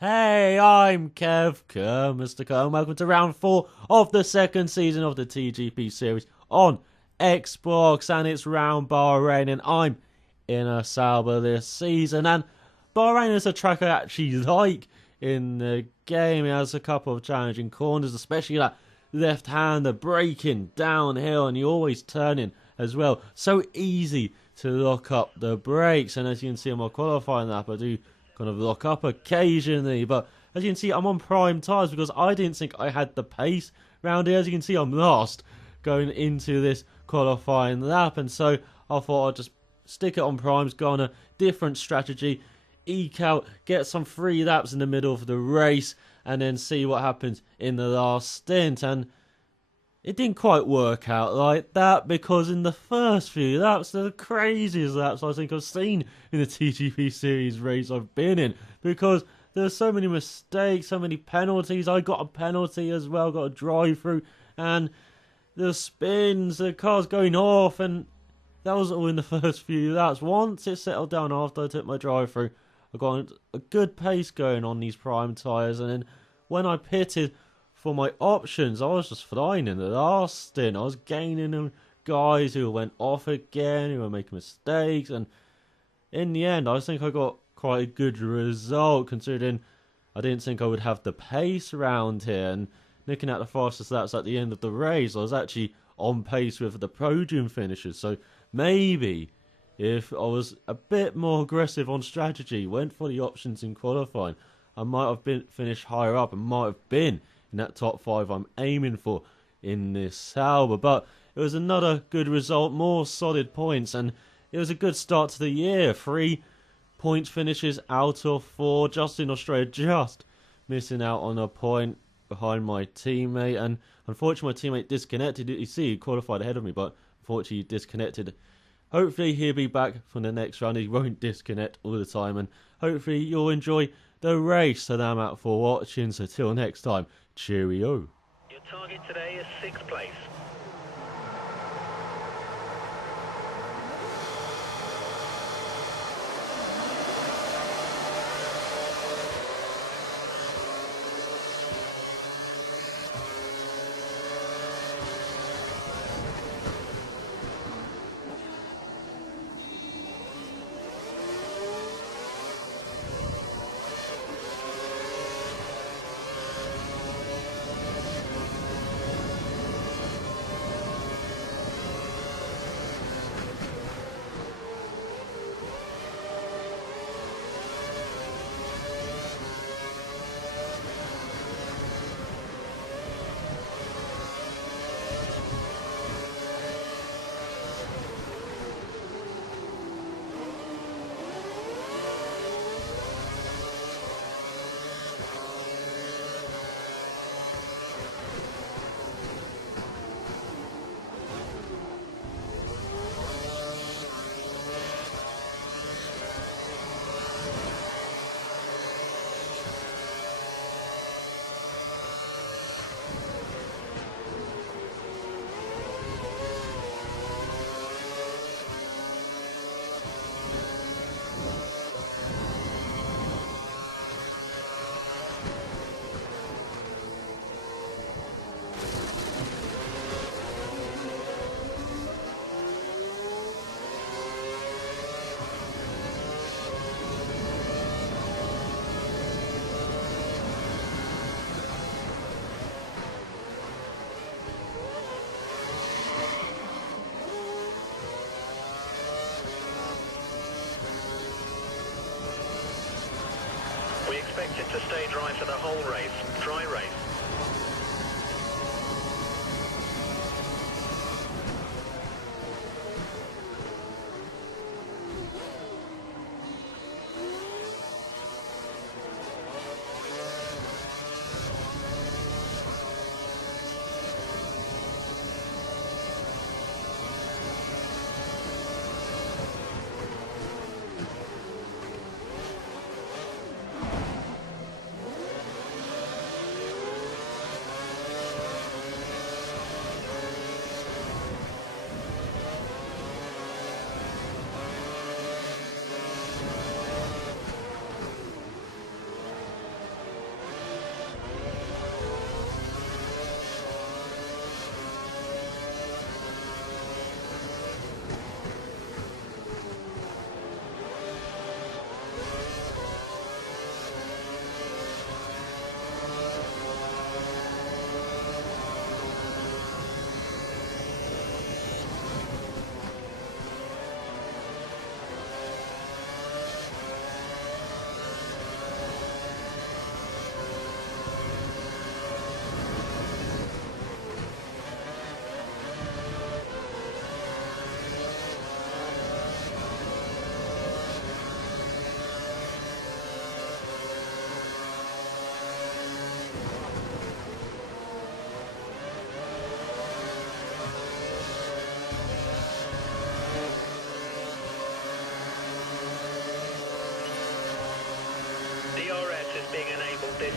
Hey, I'm Mr. Kerr, and welcome to round 4 of the second season of the TGP series on Xbox, and it's round Bahrain, and I'm in a Sauber this season, and Bahrain is a track I actually like in the game. It has a couple of challenging corners, especially that left-hander braking downhill, and you're always turning as well. So easy to lock up the brakes, and as you can see on my qualifying lap, I do kind of lock up occasionally, but as you can see, I'm on prime tyres because I didn't think I had the pace round here. As you can see, I'm last going into this qualifying lap, and so I thought I'd just stick it on primes, go on a different strategy, eke out, get some free laps in the middle of the race, and then see what happens in the last stint. And it didn't quite work out like that, because in the first few laps, they're the craziest laps I think I've seen in the TGP series race I've been in, because there were so many mistakes, so many penalties. I got a penalty as well, got a drive through, and the spins, the cars going off, and that was all in the first few laps. Once it settled down after I took my drive through, I got a good pace going on these prime tyres, and then when I pitted for my options, I was just flying in the last stint. I was gaining them guys who went off again, who were making mistakes, and in the end, I think I got quite a good result, considering I didn't think I would have the pace around here. And looking at the fastest laps at the end of the race, I was actually on pace with the podium finishers. So maybe if I was a bit more aggressive on strategy, went for the options in qualifying, I might have been finished higher up and might have been in that top 5 I'm aiming for in this Sauber. But it was another good result, more solid points, and it was a good start to the year. 3 point finishes out of 4, just in Australia, just missing out on a point behind my teammate. And unfortunately, my teammate disconnected. You see, he qualified ahead of me, but unfortunately he disconnected. Hopefully he'll be back for the next round. He won't disconnect all the time, and hopefully you'll enjoy the race that I'm out for watching. So till next time, cheerio. Your target today is 6th place. We expect it to stay dry for the whole race. Dry race.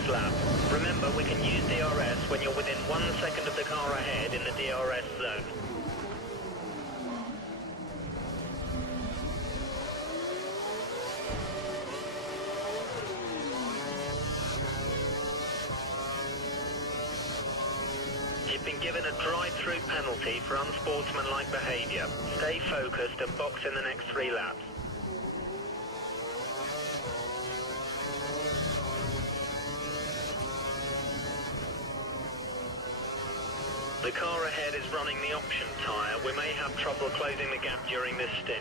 next lap. Remember, we can use DRS when you're within 1 second of the car ahead in the DRS zone. You've been given a drive-through penalty for unsportsmanlike behaviour. Stay focused and box in the next 3 laps. The car ahead is running the option tyre. We may have trouble closing the gap during this stint.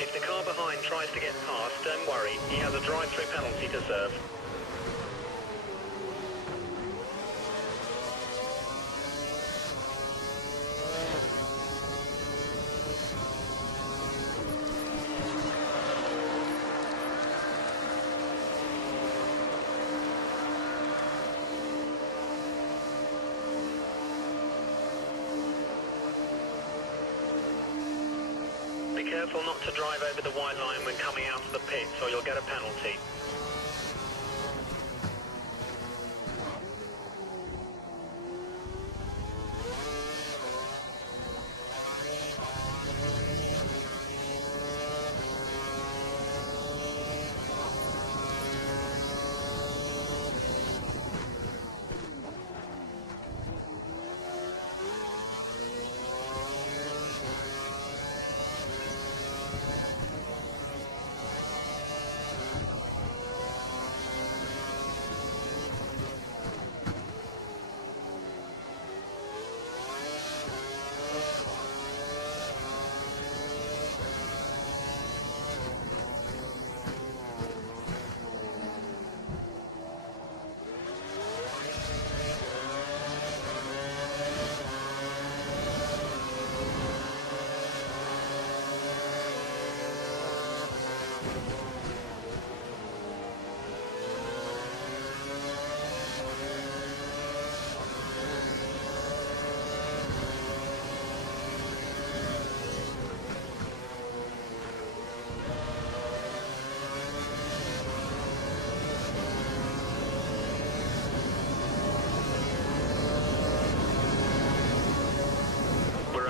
If the car behind tries to get past, don't worry, he has a drive-through penalty to serve. Be careful not to drive over the white line when coming out of the pits or you'll get a penalty.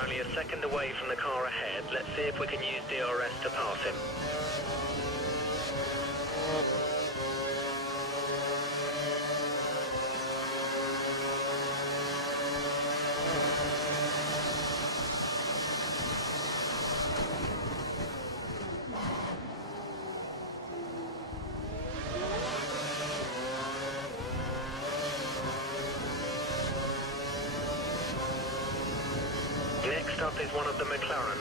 Only a second away from the car ahead. Let's see if we can use DRS to pass him. Next up is one of the McLarens.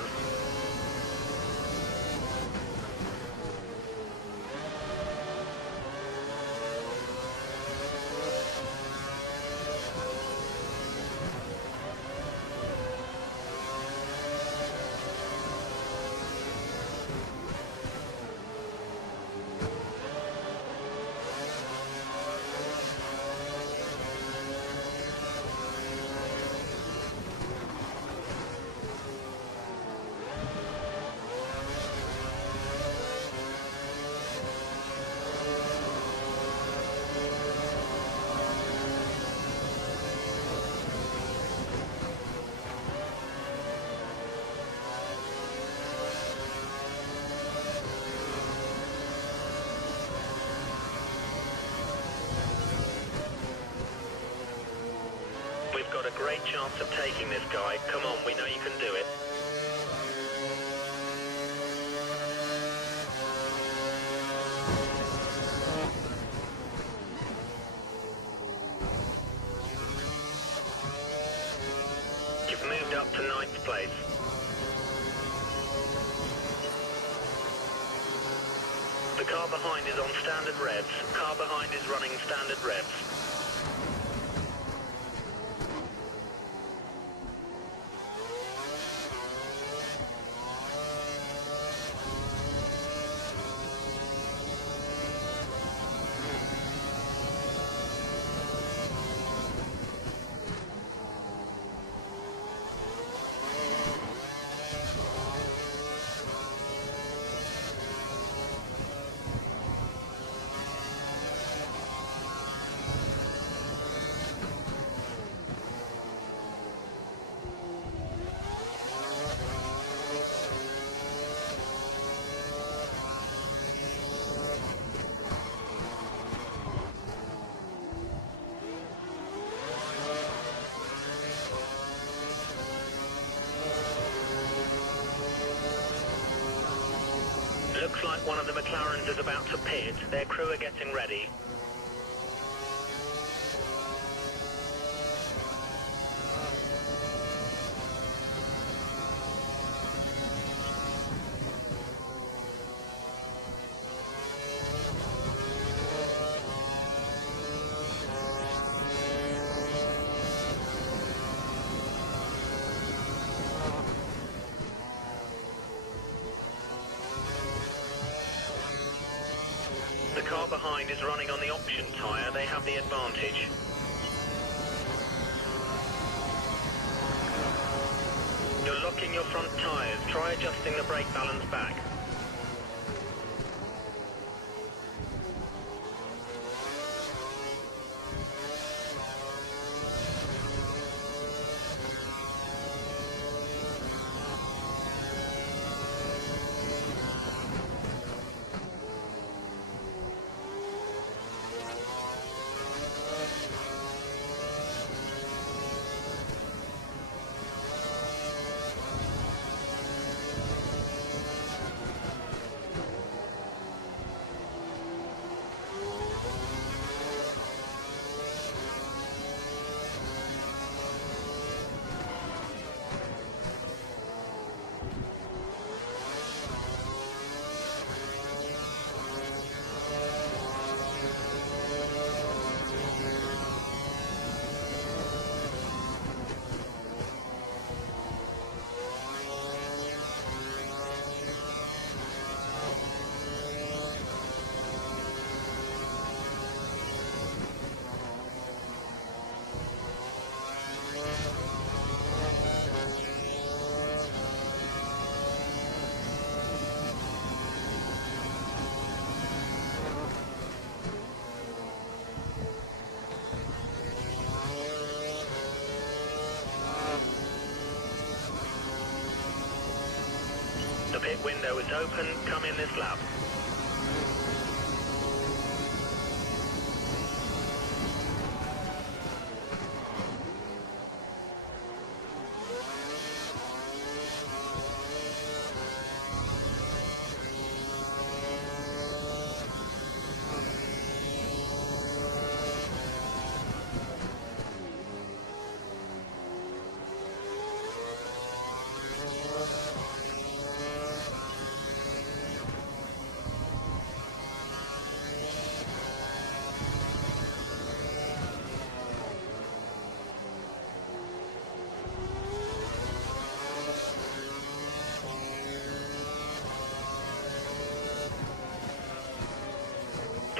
We've got a great chance of taking this guy. Come on, we know you can do it. place. The car behind is on standard revs. Car behind is running standard revs. Looks like one of the McLarens is about to pit. Their crew are getting ready. The car behind is running on the option tyre. They have the advantage. You're locking your front tyres. Try adjusting the brake balance back. The pit window is open. Come in this lap.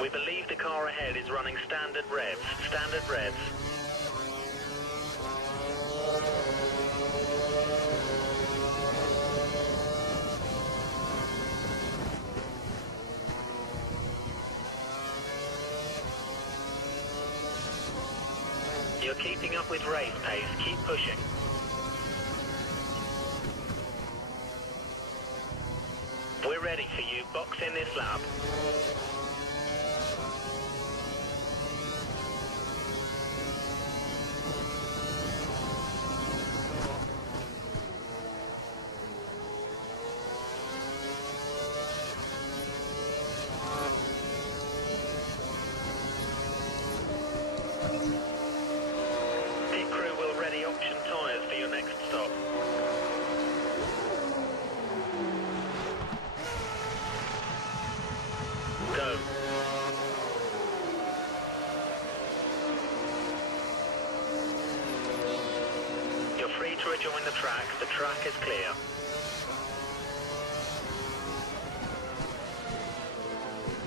We believe the car ahead is running standard revs. Standard revs. You're keeping up with race pace. Keep pushing. We're ready for you. Box in this lap. Pit crew will ready option tyres. rejoin the track. The track is clear.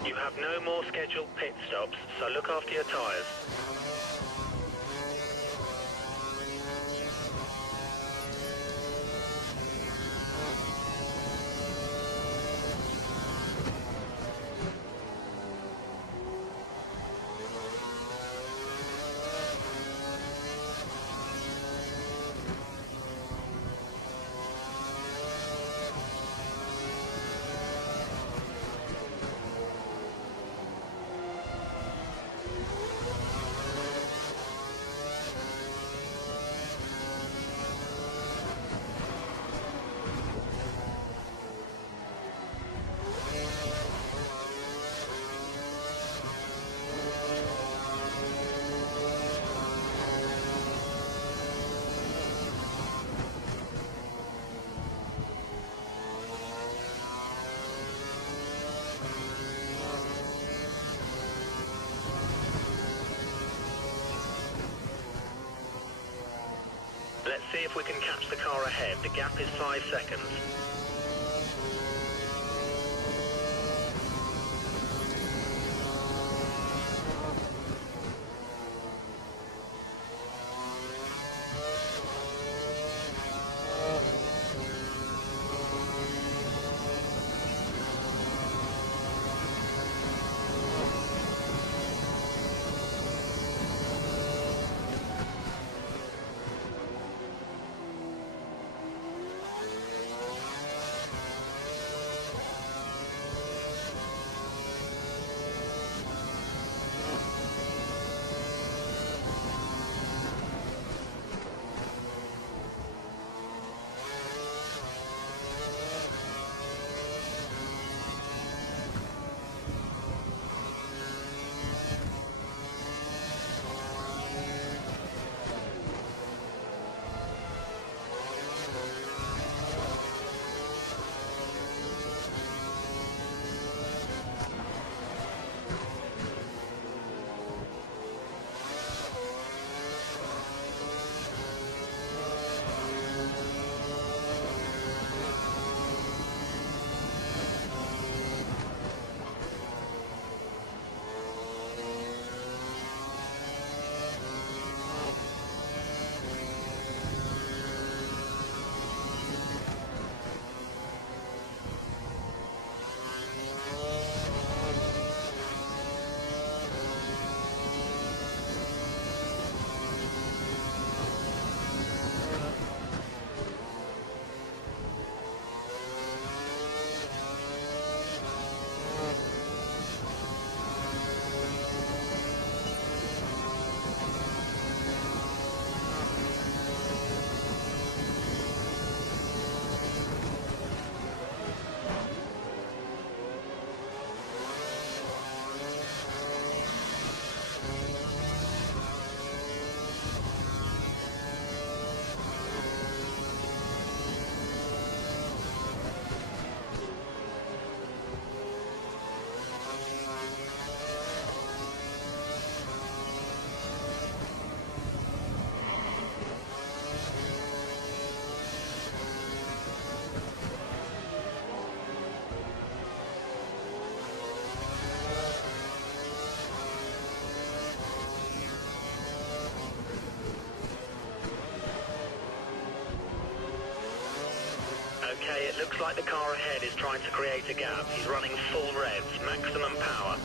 You have no more scheduled pit stops, so look after your tyres. Let's see if we can catch the car ahead. The gap is 5 seconds. Okay, it looks like the car ahead is trying to create a gap. He's running full revs, maximum power.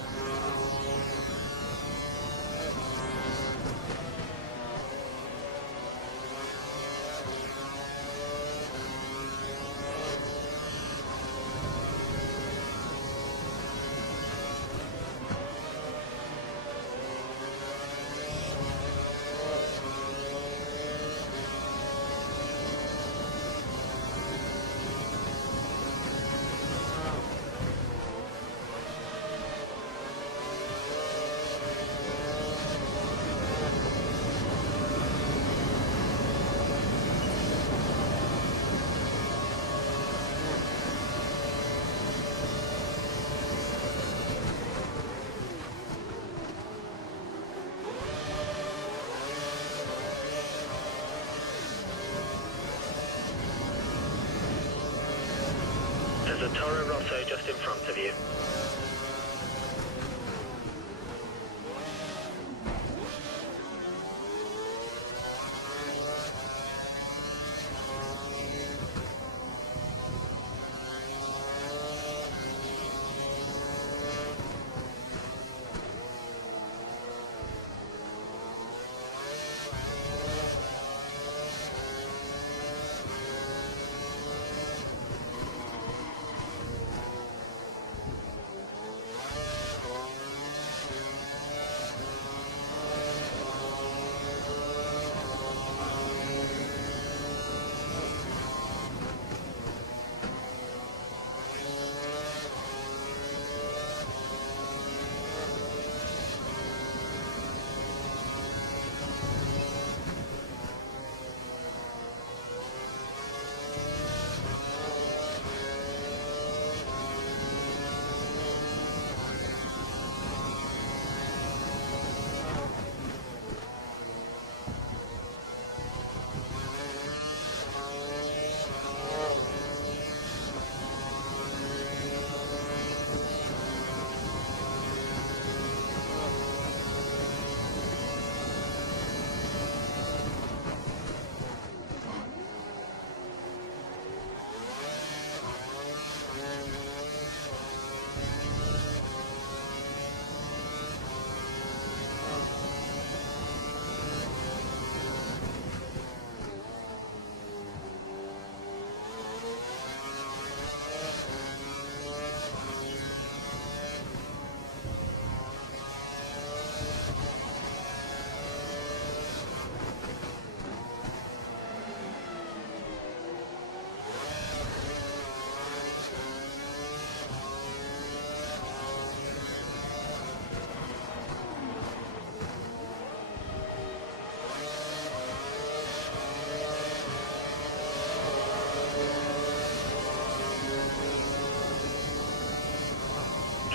a Toro Rosso just in front of you.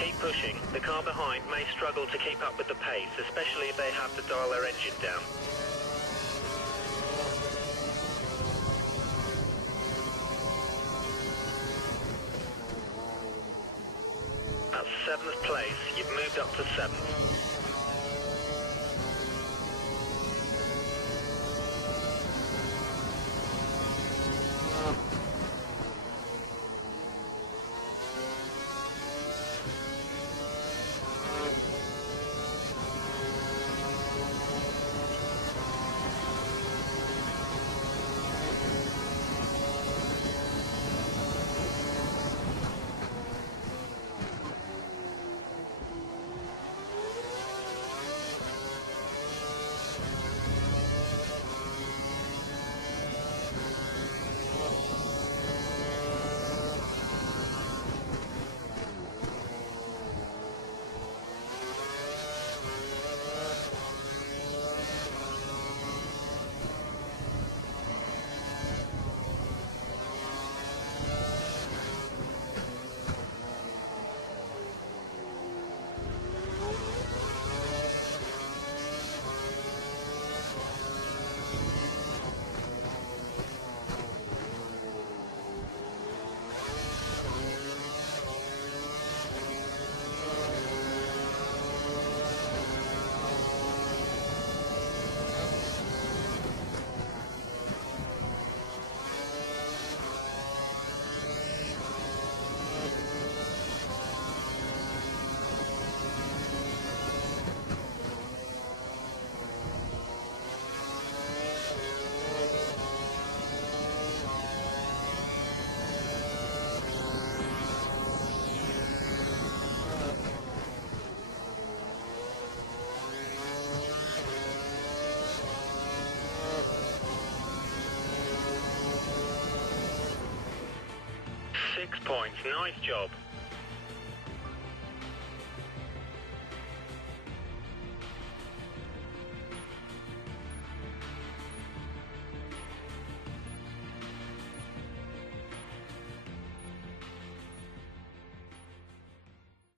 Keep pushing. The car behind may struggle to keep up with the pace, especially if they have to dial their engine down. At 7th place, you've moved up to 7th. Points. Nice job.